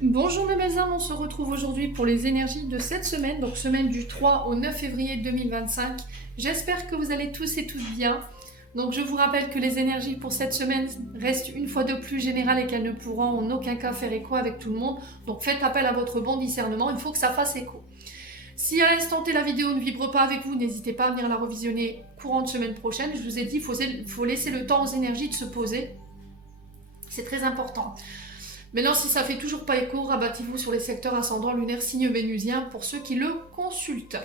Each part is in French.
Bonjour mes belles âmes, on se retrouve aujourd'hui pour les énergies de cette semaine, donc semaine du 3 au 9 février 2025. J'espère que vous allez tous et toutes bien. Donc je vous rappelle que les énergies pour cette semaine restent une fois de plus générales et qu'elles ne pourront en aucun cas faire écho avec tout le monde. Donc faites appel à votre bon discernement, il faut que ça fasse écho. Si à l'instant T la vidéo ne vibre pas avec vous, n'hésitez pas à venir la revisionner courant de semaine prochaine. Je vous ai dit, il faut laisser le temps aux énergies de se poser. C'est très important. Maintenant, si ça fait toujours pas écho, rabattez-vous sur les secteurs ascendants lunaire signe vénusien pour ceux qui le consultent.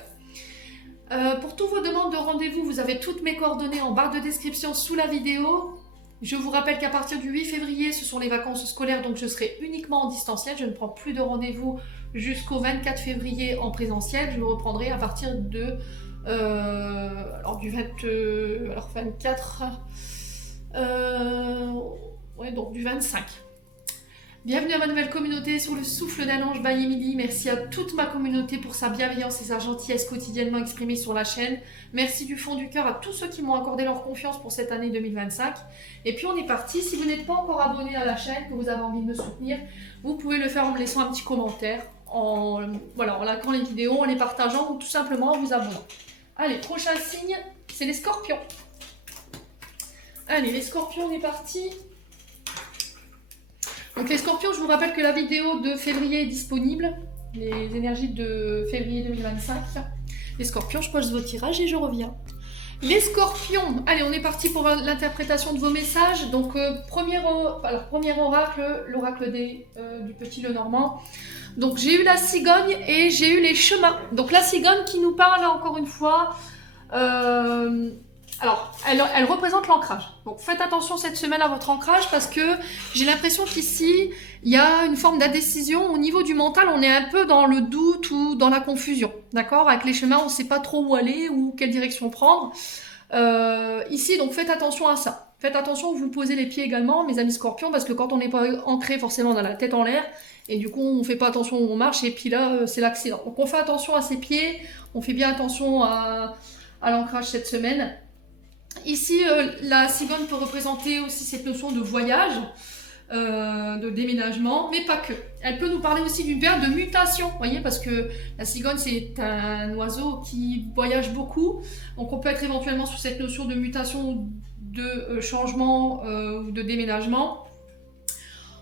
Pour toutes vos demandes de rendez-vous, vous avez toutes mes coordonnées en barre de description sous la vidéo. Je vous rappelle qu'à partir du 8 février, ce sont les vacances scolaires, donc je serai uniquement en distanciel. Je ne prends plus de rendez-vous jusqu'au 24 février en présentiel. Je reprendrai à partir de du 24... donc du 25. Bienvenue à ma nouvelle communauté sur le souffle d'un ange by Emily. Merci à toute ma communauté pour sa bienveillance et sa gentillesse quotidiennement exprimée sur la chaîne. Merci du fond du cœur à tous ceux qui m'ont accordé leur confiance pour cette année 2025. Et puis on est parti. Si vous n'êtes pas encore abonné à la chaîne, que vous avez envie de me soutenir, vous pouvez le faire en me laissant un petit commentaire, en likant les vidéos, en les partageant ou tout simplement en vous abonnant. Allez, prochain signe, c'est les scorpions. Allez, les scorpions, on est parti. Donc les scorpions, je vous rappelle que la vidéo de février est disponible, les énergies de février 2025. Les scorpions, je pose vos tirages et je reviens. Les scorpions, allez, on est parti pour l'interprétation de vos messages. Donc premier oracle, l'oracle du petit Lenormand. Donc j'ai eu la cigogne et j'ai eu les chemins. Donc la cigogne qui nous parle encore une fois... Alors, elle représente l'ancrage. Donc, faites attention cette semaine à votre ancrage parce que j'ai l'impression qu'ici, il y a une forme d'indécision. Au niveau du mental, on est un peu dans le doute ou dans la confusion. D'accord? Avec les chemins, on ne sait pas trop où aller ou quelle direction prendre. Ici, donc, faites attention à ça. Faites attention où vous posez les pieds également, mes amis scorpions, parce que quand on n'est pas ancré forcément, on a la tête en l'air. Et du coup, on ne fait pas attention où on marche. Et puis là, c'est l'accident. Donc, on fait attention à ses pieds. On fait bien attention à l'ancrage cette semaine. Ici, la cigogne peut représenter aussi cette notion de voyage, de déménagement, mais pas que. Elle peut nous parler aussi d'une période de mutation, vous voyez, parce que la cigogne, c'est un oiseau qui voyage beaucoup. Donc, on peut être éventuellement sous cette notion de mutation, de changement ou de déménagement.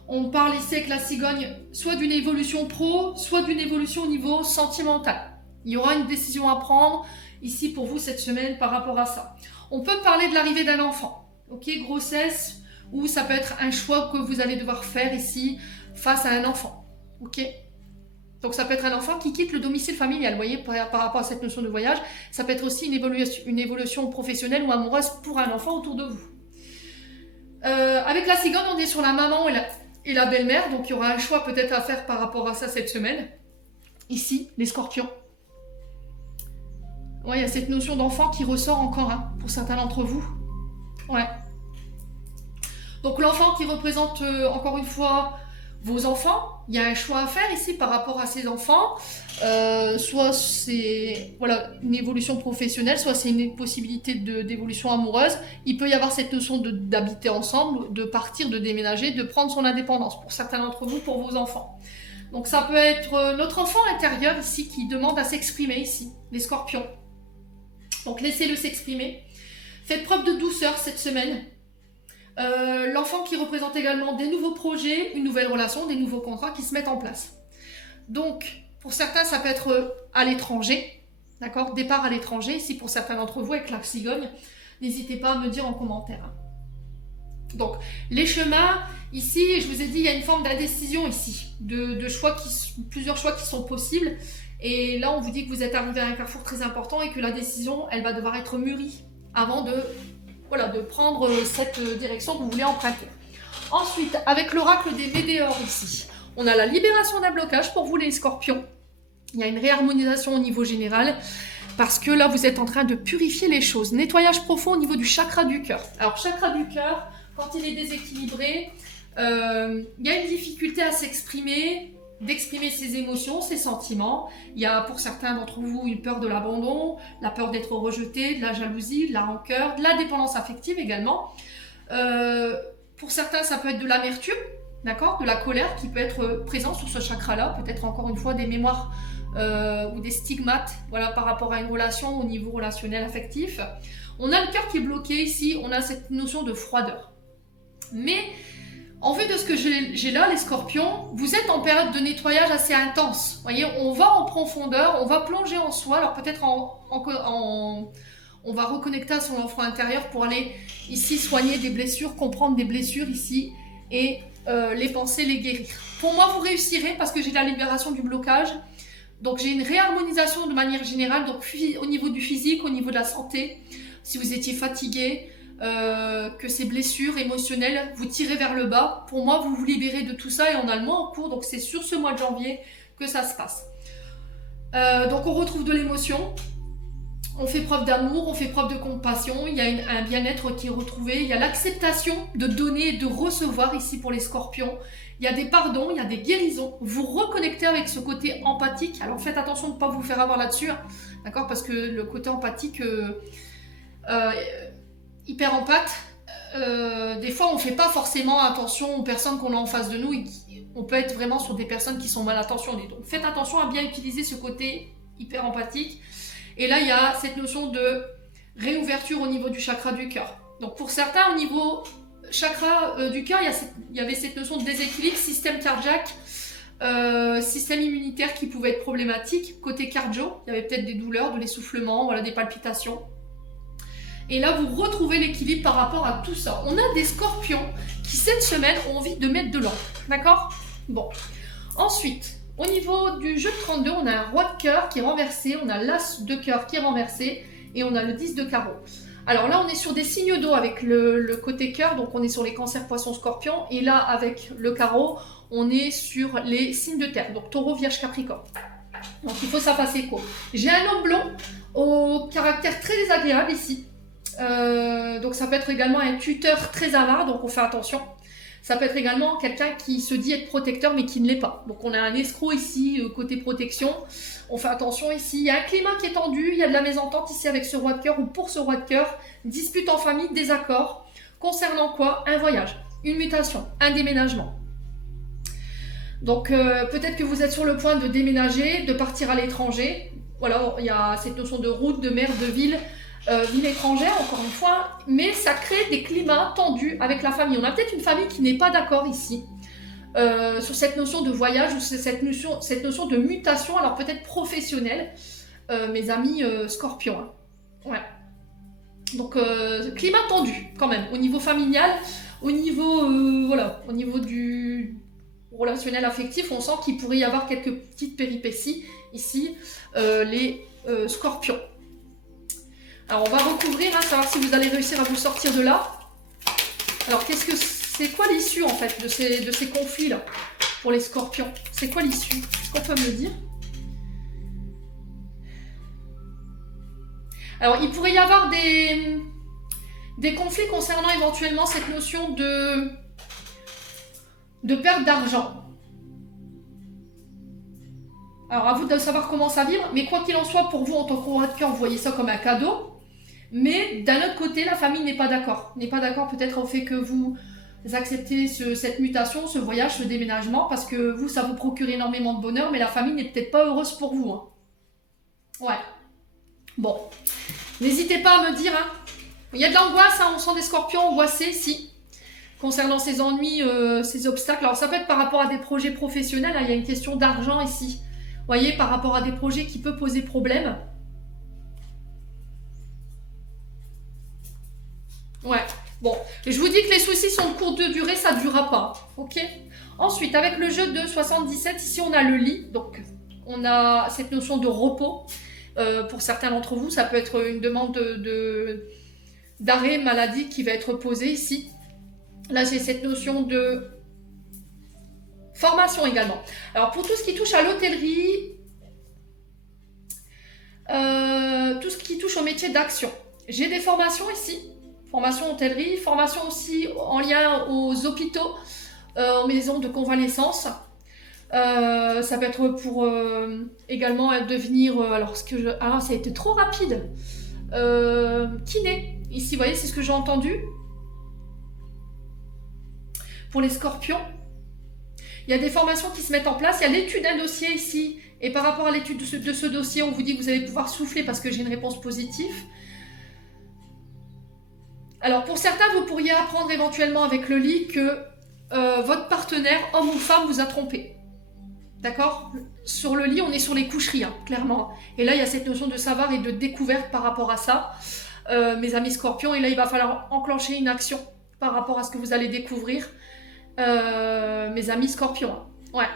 On parle ici avec la cigogne soit d'une évolution pro, soit d'une évolution au niveau sentimental. Il y aura une décision à prendre ici pour vous cette semaine par rapport à ça. On peut parler de l'arrivée d'un enfant, ok, grossesse, ou ça peut être un choix que vous allez devoir faire ici face à un enfant, ok. Donc ça peut être un enfant qui quitte le domicile familial, vous voyez, par rapport à cette notion de voyage. Ça peut être aussi une évolution professionnelle ou amoureuse pour un enfant autour de vous. Avec la cigogne, on est sur la maman et la belle-mère, donc il y aura un choix peut-être à faire par rapport à ça cette semaine. Ici, les scorpions. Ouais, il y a cette notion d'enfant qui ressort encore, hein, pour certains d'entre vous. Ouais. Donc l'enfant qui représente, encore une fois, vos enfants. Il y a un choix à faire ici par rapport à ces enfants. Soit c'est une évolution professionnelle, soit c'est une possibilité d'évolution amoureuse. Il peut y avoir cette notion d'habiter ensemble, de partir, de déménager, de prendre son indépendance. Pour certains d'entre vous, pour vos enfants. Donc ça peut être notre enfant intérieur ici qui demande à s'exprimer ici, les scorpions. Donc laissez-le s'exprimer. Faites preuve de douceur cette semaine. L'enfant qui représente également des nouveaux projets, une nouvelle relation, des nouveaux contrats qui se mettent en place. Donc, pour certains, ça peut être à l'étranger. D'accord? Départ à l'étranger. Ici, pour certains d'entre vous, avec la cigogne, n'hésitez pas à me dire en commentaire. Donc, les chemins, ici, je vous ai dit, il y a une forme d'indécision ici, de choix plusieurs choix qui sont possibles. Et là, on vous dit que vous êtes arrivé à un carrefour très important et que la décision, elle va devoir être mûrie avant de prendre cette direction que vous voulez emprunter. Ensuite, avec l'oracle des météores ici, on a la libération d'un blocage pour vous les scorpions. Il y a une réharmonisation au niveau général parce que là, vous êtes en train de purifier les choses. Nettoyage profond au niveau du chakra du cœur. Alors, chakra du cœur, quand il est déséquilibré, il y a une difficulté à s'exprimer, d'exprimer ses émotions, ses sentiments. Il y a pour certains d'entre vous une peur de l'abandon, la peur d'être rejeté, de la jalousie, de la rancœur, de la dépendance affective également. Pour certains, ça peut être de l'amertume, d'accord, de la colère qui peut être présent sur ce chakra-là, peut-être encore une fois des mémoires ou des stigmates, voilà, par rapport à une relation au niveau relationnel affectif. On a le cœur qui est bloqué ici, on a cette notion de froideur. Mais en vue de ce que j'ai là, les scorpions, vous êtes en période de nettoyage assez intense. Vous voyez, on va en profondeur, on va plonger en soi, alors peut-être on va reconnecter à son enfant intérieur pour aller ici soigner des blessures, comprendre des blessures ici et les penser, les guérir. Pour moi, vous réussirez parce que j'ai la libération du blocage. Donc j'ai une réharmonisation de manière générale, donc au niveau du physique, au niveau de la santé. Si vous étiez fatigué, que ces blessures émotionnelles vous tirez vers le bas, pour moi vous vous libérez de tout ça et on a le mois en cours, donc c'est sur ce mois de janvier que ça se passe. Donc on retrouve de l'émotion, on fait preuve d'amour, on fait preuve de compassion, il y a un bien-être qui est retrouvé, il y a l'acceptation de donner et de recevoir ici pour les scorpions, il y a des pardons, il y a des guérisons, vous reconnectez avec ce côté empathique, alors faites attention de ne pas vous faire avoir là-dessus, d'accord, parce que le côté empathique, hyper empathe, des fois on ne fait pas forcément attention aux personnes qu'on a en face de nous et on peut être vraiment sur des personnes qui sont mal intentionnées, donc faites attention à bien utiliser ce côté hyper empathique. Et là, il y a cette notion de réouverture au niveau du chakra du cœur. Donc pour certains, au niveau chakra du cœur, il y avait cette notion de déséquilibre, système cardiaque, système immunitaire qui pouvait être problématique. Côté cardio, il y avait peut-être des douleurs, de l'essoufflement, voilà, des palpitations. Et là, vous retrouvez l'équilibre par rapport à tout ça. On a des scorpions qui, cette semaine, ont envie de mettre de l'ordre. D'accord? Bon. Ensuite, au niveau du jeu de 32, on a un roi de cœur qui est renversé, on a l'as de cœur qui est renversé et on a le 10 de carreau. Alors là, on est sur des signes d'eau avec le côté cœur, donc on est sur les cancers, poissons, scorpions. Et là, avec le carreau, on est sur les signes de terre, donc taureau, vierge, capricorne. Donc il faut ça fasse écho. J'ai un homme blond au caractère très désagréable ici. Donc ça peut être également un tuteur très avare, donc on fait attention. Ça peut être également quelqu'un qui se dit être protecteur mais qui ne l'est pas. Donc on a un escroc ici, côté protection. On fait attention ici. Il y a un climat qui est tendu, il y a de la mésentente ici avec ce roi de cœur ou pour ce roi de cœur. Dispute en famille, désaccord. Concernant quoi? Un voyage, une mutation, un déménagement. Donc peut-être que vous êtes sur le point de déménager, de partir à l'étranger. Voilà, il y a cette notion de route, de mer, de ville. Ville étrangère, encore une fois, mais ça crée des climats tendus avec la famille. On a peut-être une famille qui n'est pas d'accord ici sur cette notion de voyage ou cette notion de mutation, alors peut-être professionnelle, mes amis scorpions. Hein. Ouais. Donc, climat tendu quand même, au niveau familial, au niveau, voilà, au niveau du relationnel affectif, on sent qu'il pourrait y avoir quelques petites péripéties ici, les scorpions. Alors on va recouvrir, hein, savoir si vous allez réussir à vous sortir de là. Alors c'est quoi l'issue en fait de ces conflits-là pour les scorpions? C'est quoi l'issue? Est-ce qu'on peut me le dire? Alors il pourrait y avoir des conflits concernant éventuellement cette notion de perte d'argent. Alors à vous de savoir comment ça vibre, mais quoi qu'il en soit, pour vous en tant que roi de cœur, vous voyez ça comme un cadeau. Mais d'un autre côté, la famille n'est pas d'accord. N'est pas d'accord peut-être au fait que vous acceptez cette mutation, ce voyage, ce déménagement, parce que vous, ça vous procure énormément de bonheur, mais la famille n'est peut-être pas heureuse pour vous. Hein. Ouais. Bon. N'hésitez pas à me dire. Hein. Il y a de l'angoisse, hein, on sent des scorpions angoissés ici. Concernant ces ennuis, ces obstacles. Alors ça peut être par rapport à des projets professionnels, hein, il y a une question d'argent ici. Vous voyez, par rapport à des projets qui peuvent poser problème. Ouais, bon, je vous dis que les soucis sont de courte durée, ça ne durera pas, ok? Ensuite, avec le jeu de 77, ici on a le lit, donc on a cette notion de repos. Pour certains d'entre vous, ça peut être une demande d'arrêt maladie qui va être posée ici. Là, j'ai cette notion de formation également. Alors, pour tout ce qui touche à l'hôtellerie, tout ce qui touche au métier d'action, j'ai des formations ici. Formation hôtellerie, formation aussi en lien aux hôpitaux, aux maisons de convalescence. Ça peut être pour également devenir... alors, ça a été trop rapide. Kiné. Ici, vous voyez, c'est ce que j'ai entendu. Pour les scorpions. Il y a des formations qui se mettent en place. Il y a l'étude d'un dossier ici. Et par rapport à l'étude de ce dossier, on vous dit que vous allez pouvoir souffler parce que j'ai une réponse positive. Alors, pour certains, vous pourriez apprendre éventuellement avec le lit que votre partenaire, homme ou femme, vous a trompé. D'accord? Sur le lit, on est sur les coucheries, hein, clairement. Et là, il y a cette notion de savoir et de découverte par rapport à ça, mes amis scorpions. Et là, il va falloir enclencher une action par rapport à ce que vous allez découvrir, mes amis scorpions. Ouais.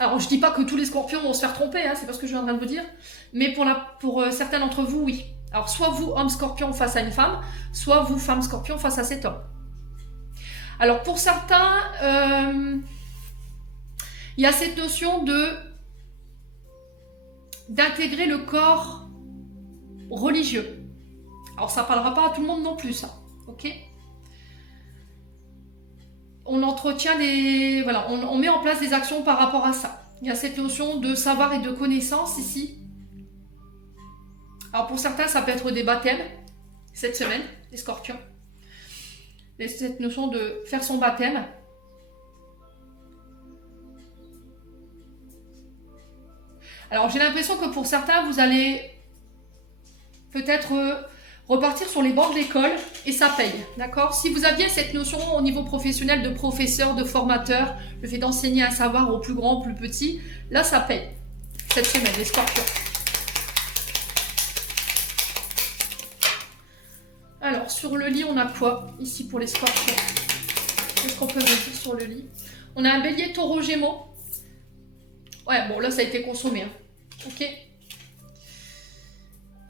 Alors, je dis pas que tous les scorpions vont se faire tromper, hein, c'est pas ce que je suis en train de vous dire. Mais pour certains d'entre vous, oui. Alors, soit vous, homme scorpion, face à une femme, soit vous, femme scorpion, face à cet homme. Alors, pour certains, il y a cette notion d'intégrer le corps religieux. Alors, ça ne parlera pas à tout le monde non plus, ça. Ok? On entretient des... Voilà, on met en place des actions par rapport à ça. Il y a cette notion de savoir et de connaissance ici. Alors, pour certains, ça peut être des baptêmes, cette semaine, les scorpions. Et cette notion de faire son baptême. Alors, j'ai l'impression que pour certains, vous allez peut-être repartir sur les bancs de l'école et ça paye, d'accord? Si vous aviez cette notion au niveau professionnel de professeur, de formateur, le fait d'enseigner un savoir aux plus grands, aux plus petits, là, ça paye. Cette semaine, les scorpions. Alors, sur le lit, on a quoi ici pour les scorpions? Qu'est-ce qu'on peut mettre sur le lit? On a un bélier, taureau, gémeaux. Ouais, bon, là, ça a été consommé. Hein. Ok.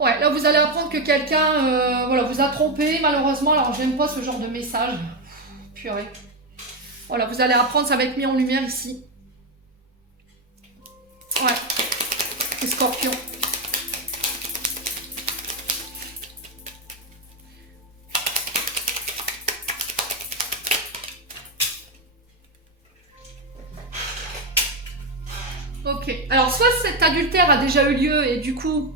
Ouais, là, vous allez apprendre que quelqu'un voilà, vous a trompé, malheureusement. Alors, j'aime pas ce genre de message. Purée. Voilà, vous allez apprendre, ça va être mis en lumière ici. Ouais. Les scorpions. Ok, alors soit cet adultère a déjà eu lieu et du coup,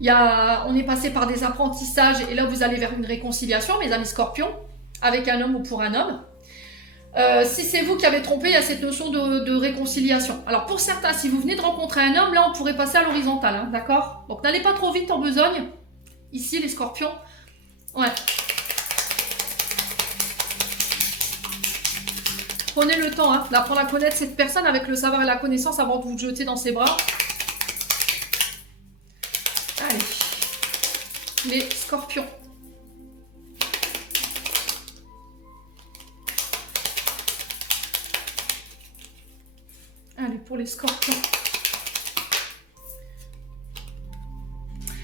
on est passé par des apprentissages et là vous allez vers une réconciliation, mes amis scorpions, avec un homme ou pour un homme. Si c'est vous qui avez trompé, il y a cette notion de réconciliation. Alors pour certains, si vous venez de rencontrer un homme, là on pourrait passer à l'horizontale, hein, d'accord? Donc n'allez pas trop vite en besogne, ici les scorpions. Ouais. Prenez le temps hein, d'apprendre à connaître cette personne avec le savoir et la connaissance avant de vous jeter dans ses bras. Allez. Les scorpions. Allez, pour les scorpions.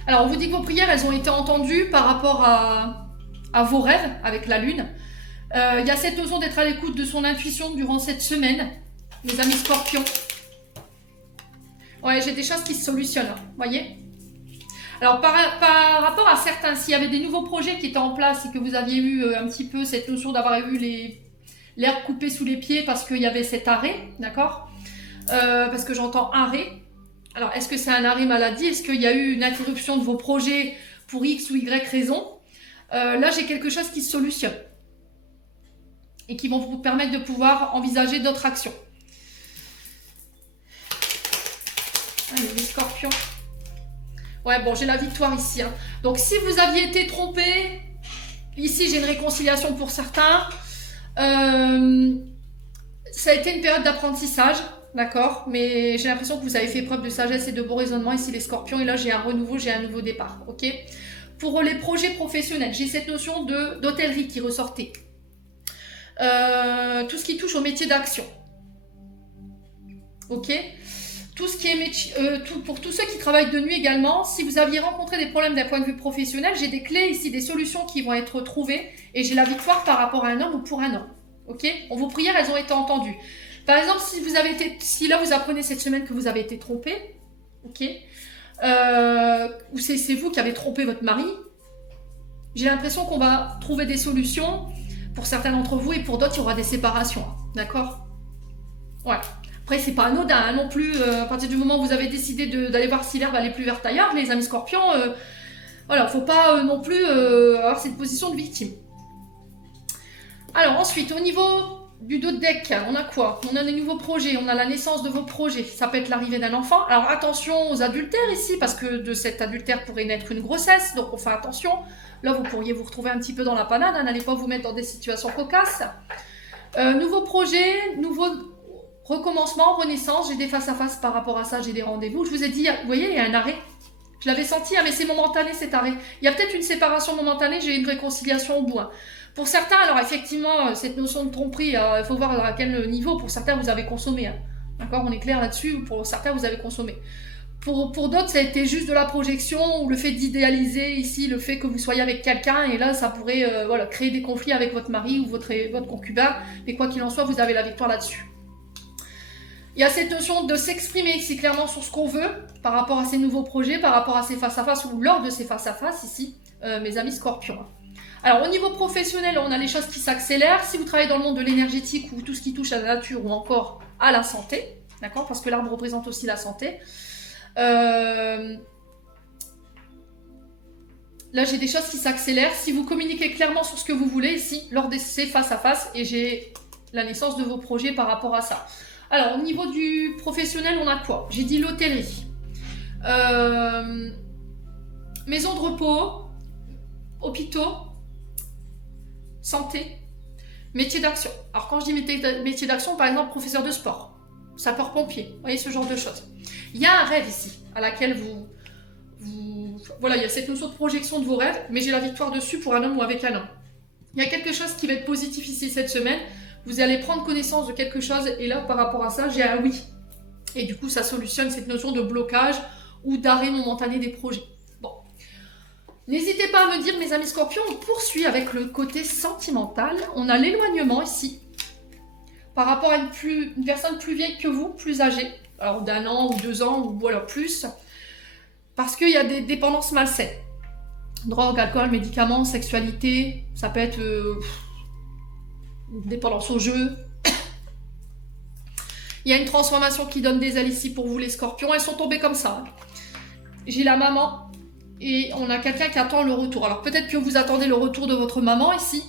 Alors, on vous dit que vos prières, elles ont été entendues par rapport à vos rêves avec la lune. Il y a cette notion d'être à l'écoute de son intuition durant cette semaine, mes amis scorpions. Ouais, j'ai des choses qui se solutionnent, hein, voyez. Alors, par rapport à certains, s'il y avait des nouveaux projets qui étaient en place et que vous aviez eu un petit peu cette notion d'avoir eu l'herbe coupée sous les pieds parce qu'il y avait cet arrêt, d'accord parce que j'entends arrêt. Alors, est-ce que c'est un arrêt maladie? Est-ce qu'il y a eu une interruption de vos projets pour X ou Y raison? Là, j'ai quelque chose qui se solutionne. Et qui vont vous permettre de pouvoir envisager d'autres actions. Allez, les scorpions. Ouais, bon, j'ai la victoire ici. Hein. Donc, si vous aviez été trompé, ici, j'ai une réconciliation pour certains. Ça a été une période d'apprentissage, d'accord? Mais j'ai l'impression que vous avez fait preuve de sagesse et de bon raisonnement ici, les scorpions. Et là, j'ai un renouveau, j'ai un nouveau départ, ok? Pour les projets professionnels, j'ai cette notion d'hôtellerie qui ressortait. Tout ce qui touche au métier d'action. Ok. Tout ce qui est pour tous ceux qui travaillent de nuit également, si vous aviez rencontré des problèmes d'un point de vue professionnel, j'ai des clés ici, des solutions qui vont être trouvées et j'ai la victoire par rapport à un homme ou pour un homme. Ok. Vos prières, elles ont été entendues. Par exemple, si là vous apprenez cette semaine que vous avez été trompé, ok, ou c'est vous qui avez trompé votre mari, j'ai l'impression qu'on va trouver des solutions. Pour certains d'entre vous et pour d'autres, il y aura des séparations. D'accord? Voilà. Après, c'est pas anodin hein, non plus. À partir du moment où vous avez décidé d'aller voir si l'herbe allait plus verte ailleurs, les amis scorpions, voilà, faut pas non plus avoir cette position de victime. Alors ensuite, au niveau du dos de deck, on a quoi? On a des nouveaux projets, on a la naissance de vos projets. Ça peut être l'arrivée d'un enfant. Alors attention aux adultères ici, parce que de cet adultère pourrait naître une grossesse, donc on fait attention. Là, vous pourriez vous retrouver un petit peu dans la panade, hein, n'allez pas vous mettre dans des situations cocasses. Nouveau projet, nouveau recommencement, renaissance. J'ai des face-à-face par rapport à ça, j'ai des rendez-vous. Je vous ai dit, vous voyez, il y a un arrêt. Je l'avais senti, hein, mais c'est momentané cet arrêt. Il y a peut-être une séparation momentanée, j'ai une réconciliation au bout. Hein. Pour certains, alors effectivement, cette notion de tromperie, il faut voir à quel niveau. Pour certains, vous avez consommé. Hein. D'accord, on est clair là-dessus. Pour certains, vous avez consommé. Pour d'autres, ça a été juste de la projection ou le fait d'idéaliser ici, le fait que vous soyez avec quelqu'un. Et là, ça pourrait voilà, créer des conflits avec votre mari ou votre concubin. Mais quoi qu'il en soit, vous avez la victoire là-dessus. Il y a cette notion de s'exprimer ici clairement sur ce qu'on veut par rapport à ces nouveaux projets, par rapport à ces face-à-face ou lors de ces face-à-face ici, mes amis scorpions. Alors au niveau professionnel, on a les choses qui s'accélèrent. Si vous travaillez dans le monde de l'énergétique ou tout ce qui touche à la nature ou encore à la santé, d'accord, parce que l'arbre représente aussi la santé. Là j'ai des choses qui s'accélèrent. Si vous communiquez clairement sur ce que vous voulez ici, lors de ces face-à-face, et j'ai la naissance de vos projets par rapport à ça. Alors, au niveau du professionnel, on a quoi? J'ai dit l'hôtellerie. Maison de repos, hôpitaux, santé, métier d'action. Alors, quand je dis métier d'action, par exemple, professeur de sport, sapeur-pompier, vous voyez ce genre de choses. Il y a un rêve ici, à laquelle voilà, il y a cette notion de projection de vos rêves, mais j'ai la victoire dessus pour un homme ou avec un homme. Il y a quelque chose qui va être positif ici cette semaine. Vous allez prendre connaissance de quelque chose et là, par rapport à ça, j'ai un oui. Et du coup, ça solutionne cette notion de blocage ou d'arrêt momentané des projets. Bon. N'hésitez pas à me dire, mes amis scorpions, on poursuit avec le côté sentimental. On a l'éloignement ici. Par rapport à une personne plus vieille que vous, plus âgée. Alors d'1 an ou 2 ans ou voilà plus. Parce qu'il y a des dépendances malsaines. Drogue, alcool, médicaments, sexualité. Ça peut être... dépendance au jeu. Il y a une transformation qui donne des ailes ici pour vous les scorpions. Elles sont tombées comme ça. J'ai la maman et on a quelqu'un qui attend le retour. Alors peut-être que vous attendez le retour de votre maman ici.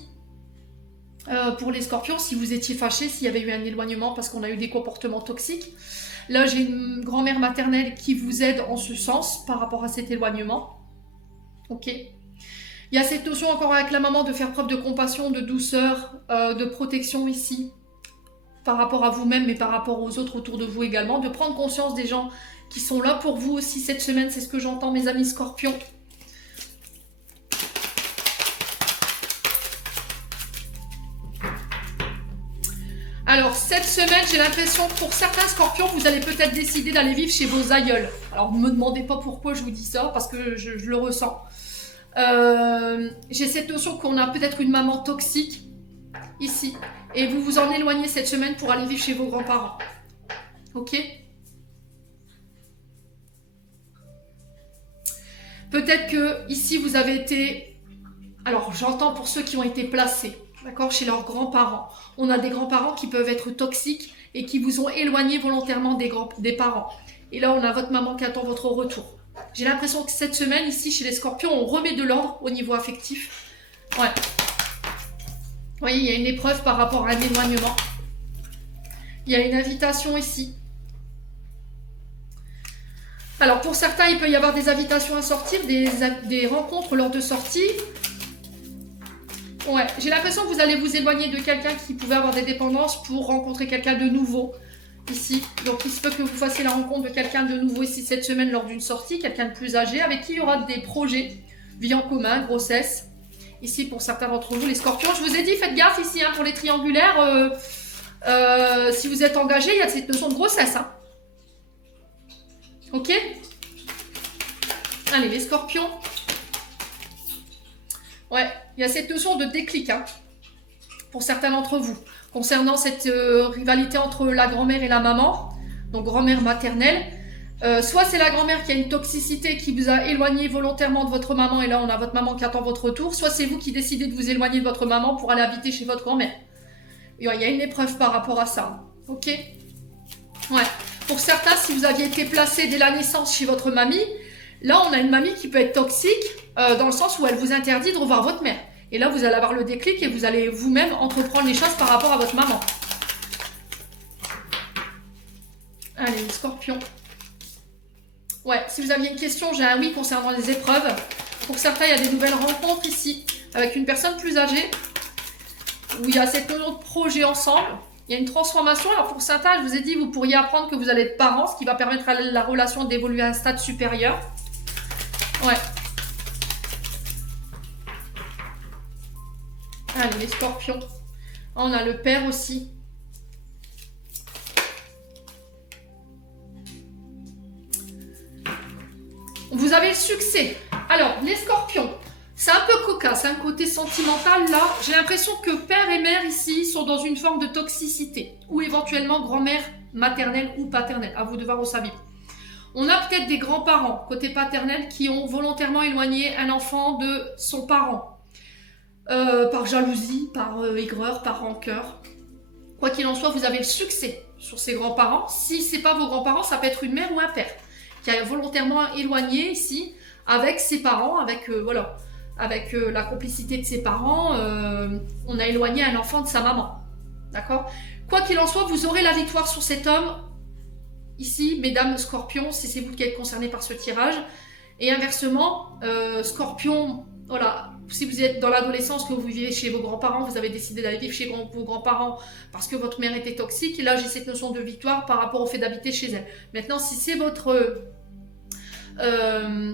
Pour les scorpions, si vous étiez fâchés, s'il y avait eu un éloignement parce qu'on a eu des comportements toxiques. Là j'ai une grand-mère maternelle qui vous aide en ce sens par rapport à cet éloignement. Ok. Il y a cette notion encore avec la maman de faire preuve de compassion, de douceur, de protection ici, par rapport à vous-même, mais par rapport aux autres autour de vous également, de prendre conscience des gens qui sont là pour vous aussi cette semaine, c'est ce que j'entends mes amis scorpions. Alors cette semaine, j'ai l'impression que pour certains scorpions, vous allez peut-être décider d'aller vivre chez vos aïeuls. Alors ne me demandez pas pourquoi je vous dis ça, parce que je le ressens. J'ai cette notion qu'on a peut-être une maman toxique ici et vous vous en éloignez cette semaine pour aller vivre chez vos grands-parents. Ok? Peut-être que ici vous avez été, alors j'entends pour ceux qui ont été placés, d'accord, chez leurs grands-parents. On a des grands-parents qui peuvent être toxiques et qui vous ont éloigné volontairement des parents. Et là on a votre maman qui attend votre retour. J'ai l'impression que cette semaine, ici, chez les scorpions, on remet de l'ordre au niveau affectif. Ouais. Vous voyez, il y a une épreuve par rapport à un éloignement. Il y a une invitation ici. Alors, pour certains, il peut y avoir des invitations à sortir, des rencontres lors de sorties. Ouais, j'ai l'impression que vous allez vous éloigner de quelqu'un qui pouvait avoir des dépendances pour rencontrer quelqu'un de nouveau. Ici, donc il se peut que vous fassiez la rencontre de quelqu'un de nouveau ici cette semaine lors d'une sortie, quelqu'un de plus âgé, avec qui il y aura des projets, vie en commun, grossesse. Ici, pour certains d'entre vous, les scorpions, je vous ai dit, faites gaffe ici, hein, pour les triangulaires, si vous êtes engagé, il y a cette notion de grossesse. Hein. Ok? Allez, les scorpions. Ouais, il y a cette notion de déclic, hein, pour certains d'entre vous. Concernant cette rivalité entre la grand-mère et la maman, donc grand-mère maternelle, soit c'est la grand-mère qui a une toxicité qui vous a éloigné volontairement de votre maman et là on a votre maman qui attend votre retour, soit c'est vous qui décidez de vous éloigner de votre maman pour aller habiter chez votre grand-mère. Il y a une épreuve par rapport à ça, ok? Ouais. Pour certains, si vous aviez été placé dès la naissance chez votre mamie, là on a une mamie qui peut être toxique dans le sens où elle vous interdit de revoir votre mère. Et là, vous allez avoir le déclic et vous allez vous-même entreprendre les choses par rapport à votre maman. Allez, les scorpions. Ouais, si vous aviez une question, j'ai un oui concernant les épreuves. Pour certains, il y a des nouvelles rencontres ici avec une personne plus âgée où il y a cette notion de projet ensemble. Il y a une transformation. Alors pour certains, je vous ai dit, vous pourriez apprendre que vous allez être parents, ce qui va permettre à la relation d'évoluer à un stade supérieur. Ouais. Allez, les scorpions. On a le père aussi. Vous avez le succès. Alors, les scorpions, c'est un peu cocasse, un côté sentimental là. J'ai l'impression que père et mère ici sont dans une forme de toxicité. Ou éventuellement grand-mère maternelle ou paternelle. À vous de voir au savoir. On a peut-être des grands-parents, côté paternel, qui ont volontairement éloigné un enfant de son parent. Par jalousie, par aigreur, par rancœur. Quoi qu'il en soit, vous avez le succès sur ces grands-parents. Si ce n'est pas vos grands-parents, ça peut être une mère ou un père qui a volontairement éloigné ici avec ses parents, avec voilà, avec la complicité de ses parents, on a éloigné un enfant de sa maman. D'accord? Quoi qu'il en soit, vous aurez la victoire sur cet homme. Ici, mesdames Scorpions, si c'est vous qui êtes concernés par ce tirage. Et inversement, Scorpion, voilà, si vous êtes dans l'adolescence, que vous vivez chez vos grands-parents, vous avez décidé d'aller vivre chez vos grands-parents parce que votre mère était toxique. Et là, j'ai cette notion de victoire par rapport au fait d'habiter chez elle. Maintenant, si c'est votre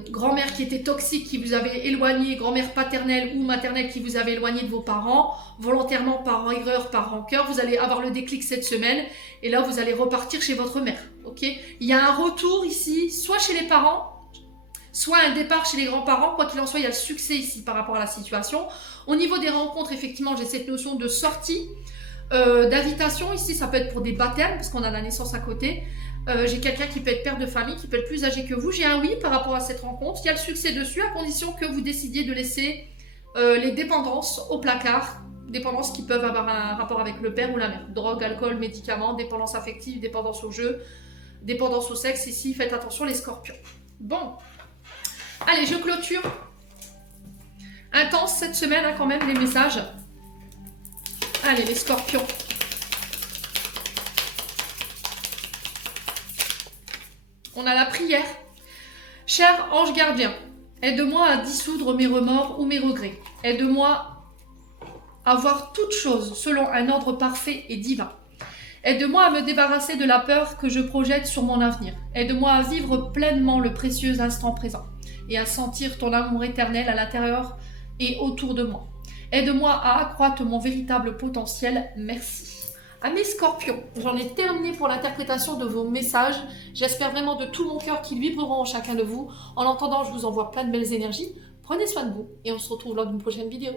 grand-mère qui était toxique, qui vous avait éloigné, grand-mère paternelle ou maternelle qui vous avait éloigné de vos parents, volontairement par aigreur, par rancœur, vous allez avoir le déclic cette semaine et là vous allez repartir chez votre mère. Ok, il y a un retour ici, soit chez les parents, soit un départ chez les grands-parents. Quoi qu'il en soit, il y a le succès ici par rapport à la situation. Au niveau des rencontres, effectivement, j'ai cette notion de sortie, d'invitation. Ici, ça peut être pour des baptêmes, parce qu'on a la naissance à côté. J'ai quelqu'un qui peut être père de famille, qui peut être plus âgé que vous. J'ai un oui par rapport à cette rencontre. Il y a le succès dessus, à condition que vous décidiez de laisser les dépendances au placard. Dépendances qui peuvent avoir un rapport avec le père ou la mère. Drogue, alcool, médicaments, dépendance affective, dépendance au jeu, dépendance au sexe. Ici, faites attention les scorpions. Bon. Allez, je clôture. Intense cette semaine, hein, quand même, les messages. Allez, les scorpions. On a la prière. Cher ange gardien, aide-moi à dissoudre mes remords ou mes regrets. Aide-moi à voir toutes choses selon un ordre parfait et divin. Aide-moi à me débarrasser de la peur que je projette sur mon avenir. Aide-moi à vivre pleinement le précieux instant présent et à sentir ton amour éternel à l'intérieur et autour de moi. Aide-moi à accroître mon véritable potentiel. Merci. Amis scorpions, j'en ai terminé pour l'interprétation de vos messages. J'espère vraiment de tout mon cœur qu'ils vibreront en chacun de vous. En attendant, je vous envoie plein de belles énergies. Prenez soin de vous et on se retrouve lors d'une prochaine vidéo.